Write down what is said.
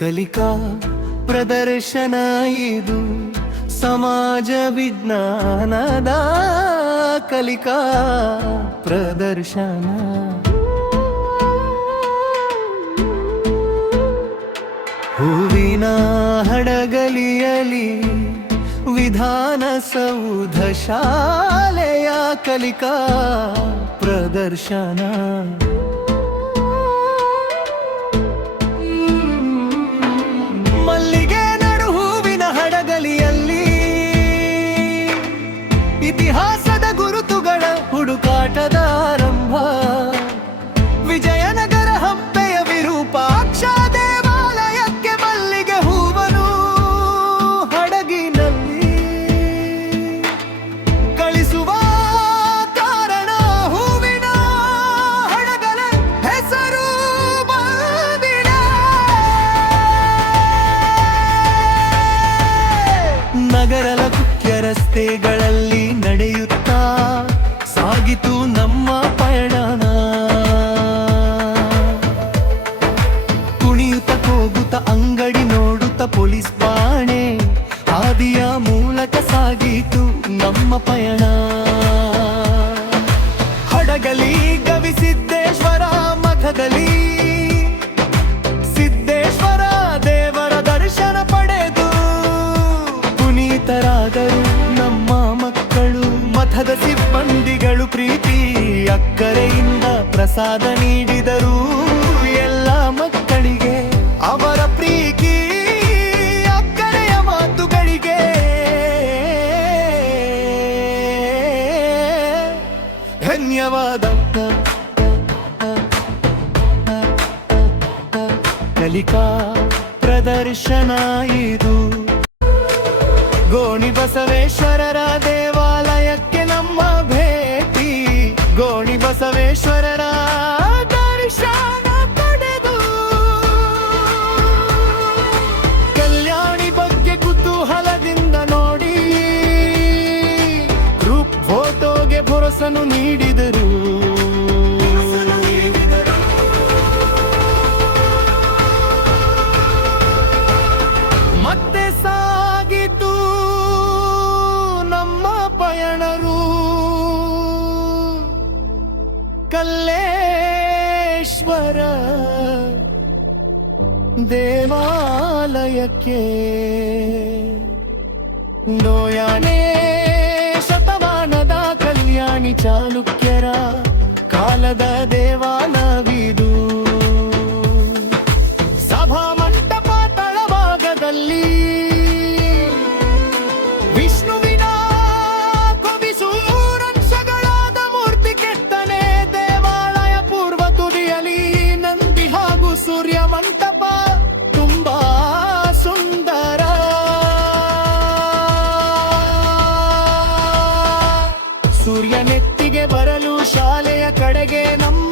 ಕಲಿಕಾ ಪ್ರದರ್ಶನ ಇದು ಸಮಾಜ ವಿಜ್ಞಾನದ ಕಲಿಕಾ ಪ್ರದರ್ಶನ. ಹೂವಿನ ಹಡಗಲಿಯಲಿ ವಿಧಾನಸೌಧ ಶಾಲೆಯ ಕಲಿಕಾ ಪ್ರದರ್ಶನ. ಮಲ್ಲಿಗೆ ನಡು ಹೂವಿನ ಹಡಗಲಿಯಲ್ಲಿ ಇತಿಹಾಸದ ಗುರುತುಗಳ ಹುಡುಕಾಟದ ಆರಂಭ. ವಿಜಯನಗರ ಹಂಪೆಯ ವಿರೂಪಾಕ್ಷ ದೇವಾಲಯಕ್ಕೆ ಮಲ್ಲಿಗೆ ಹೂವನು ಹಡಗಿನಲ್ಲಿ ಕಳಿಸುವ ಕಾರಣ ಹೂವಿನ ಹಡಗಲ ಹೆಸರು ಬಂದಿದೆ. ನಗರದ ಮುಖ್ಯ ರಸ್ತೆಗಳಲ್ಲಿ ನಡೆಯುತ್ತಾ ಸಾಗಿತು ನಮ್ಮ ಪಯಣ. ಕುಣಿಯುತ್ತ ಹೋಗುತ್ತ ಅಂಗಡಿ ನೋಡುತ್ತ ಪೊಲೀಸ್ ಪಾಣೆ ಹಾದಿಯ ಮೂಲಕ ಸಾಗಿತು ನಮ್ಮ ಪಯಣ. ಹಡಗಲಿ ಗವಿಸಿದ್ದೇಶ್ವರ ಮಠದಲ್ಲಿ ಸಿದ್ದೇಶ್ವರ ದೇವರ ದರ್ಶನ ಪಡೆದು ಪುನೀತರಾದರು ನಮ್ಮ ಮಕ್ಕಳು. ಮಠದ ಸಿಬ್ಬಂದಿಗಳು ಪ್ರೀತಿ ಅಕ್ಕರೆಯಿಂದ ಪ್ರಸಾದ ನೀಡಿದರು ಎಲ್ಲ ಮಕ್ಕಳಿಗೆ. ಅವರ ಪ್ರೀತಿ ಅಕ್ಕರೆಯ ಮಾತುಗಳಿಗೆ ಧನ್ಯವಾದ. ಕಲಿಕಾ ಪ್ರದರ್ಶನ ಇದು ಗೋಣಿ ಬಸವೇಶ್ವರರ ದೇವಾಲಯಕ್ಕೆ ನಮ್ಮ ಭೇಟಿ. ಗೋಣಿ ಬಸವೇಶ್ವರರ ದರ್ಶನ ಪಡೆದು ಕಲ್ಯಾಣಿ ಬಗ್ಗೆ ಕುತೂಹಲದಿಂದ ನೋಡಿ ಗ್ರೂಪ್ ಫೋಟೋಗೆ ಭರವಸೆಯನ್ನು ನೀಡಿದರು. ಮತ್ತೆ ಸಾಗಿತು ನಮ್ಮ ಪಯಣರು ಕಲ್ಲೇಶ್ವರ ದೇವಾಲಯಕ್ಕೆ. ನೋಯಾನೇ ಶತಮಾನದ ಕಲ್ಯಾಣಿ ಚಾಲುಕ್ಯರ ಕಾಲದ ದೇವಾಲಯವಿದು. ಸಭಾ ಮಂಟಪ ತಳಭಾಗದಲ್ಲಿ ವಿಷ್ಣುವಿನ ಕೊಬಿಸೂರಂಶಗಳಾದ ಮೂರ್ತಿ ಕೆತ್ತನೆ. ದೇವಾಲಯ ಪೂರ್ವ ತುದಿಯಲ್ಲಿ ನಂದಿ ಹಾಗೂ ಸೂರ್ಯ ಮಂಟಪ ತುಂಬಾ ಸುಂದರ. ಸೂರ್ಯನೆತ್ತಿಗೆ ಬರಲು ಶಾಲೆಯ ಕಡೆಗೆ ನಮ್ಮ